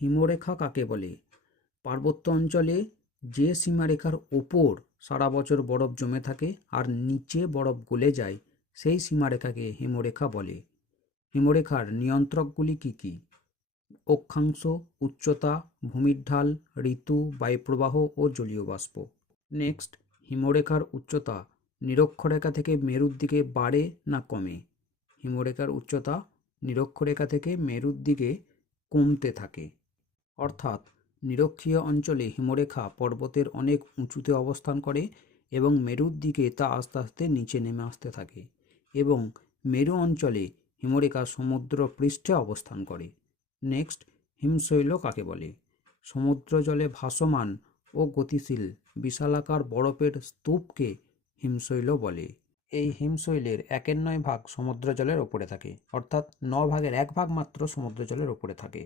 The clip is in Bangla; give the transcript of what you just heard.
হিমরেখা কাকে বলে? পার্বত্য অঞ্চলে যে সীমারেখার ওপর সারা বছর বরফ জমে থাকে আর নিচে বরফ গলে যায় সেই সীমারেখাকে হিমরেখা বলে। হিমরেখার নিয়ন্ত্রকগুলি কি কি? অক্ষাংশ, উচ্চতা, ভূমির ঢাল, ঋতু, বায়ুপ্রবাহ ও জলীয় বাষ্প। নেক্সট, হিমরেখার উচ্চতা নিরক্ষরেখা থেকে মেরুর দিকে বাড়ে না কমে? হিমরেখার উচ্চতা নিরক্ষরেখা থেকে মেরুর দিকে কমতে থাকে। অর্থাৎ নিরক্ষীয় অঞ্চলে হিমরেখা পর্বতের অনেক উঁচুতে অবস্থান করে এবং মেরুর দিকে তা আস্তে আস্তে নিচে নেমে আসতে থাকে, এবং মেরু অঞ্চলে হিমরেখা সমুদ্র পৃষ্ঠে অবস্থান করে। নেক্সট, হিমশৈল কাকে বলে? সমুদ্র জলে ভাসমান ও গতিশীল বিশালাকার বরফের স্তূপকে হিমশৈল বলে। এই হিমশৈলের 1/9 ভাগ সমুদ্র জলের ওপরে থাকে, অর্থাৎ 9 ভাগের 1 ভাগ মাত্র সমুদ্র জলের ওপরে থাকে।